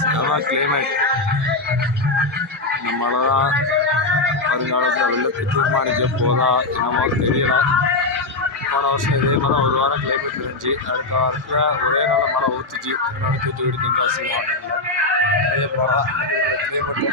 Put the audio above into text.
செம கிளைமேட். இந்த மழை தான் வருங்காலத்தில் வெள்ளத்தை தீர்மானிக்க போதா என்னமோ தெரியல. போன வருஷம் இதே மாதிரி ஒரு வாரம் கிளைமேட் இருந்துச்சு. அடுத்த வாரத்தில் ஒரே நாள் மழை ஊற்றிச்சு. தூத்துக்குடி தென்காசி மாவட்டத்தில் அதே போல கிளைமேட்டு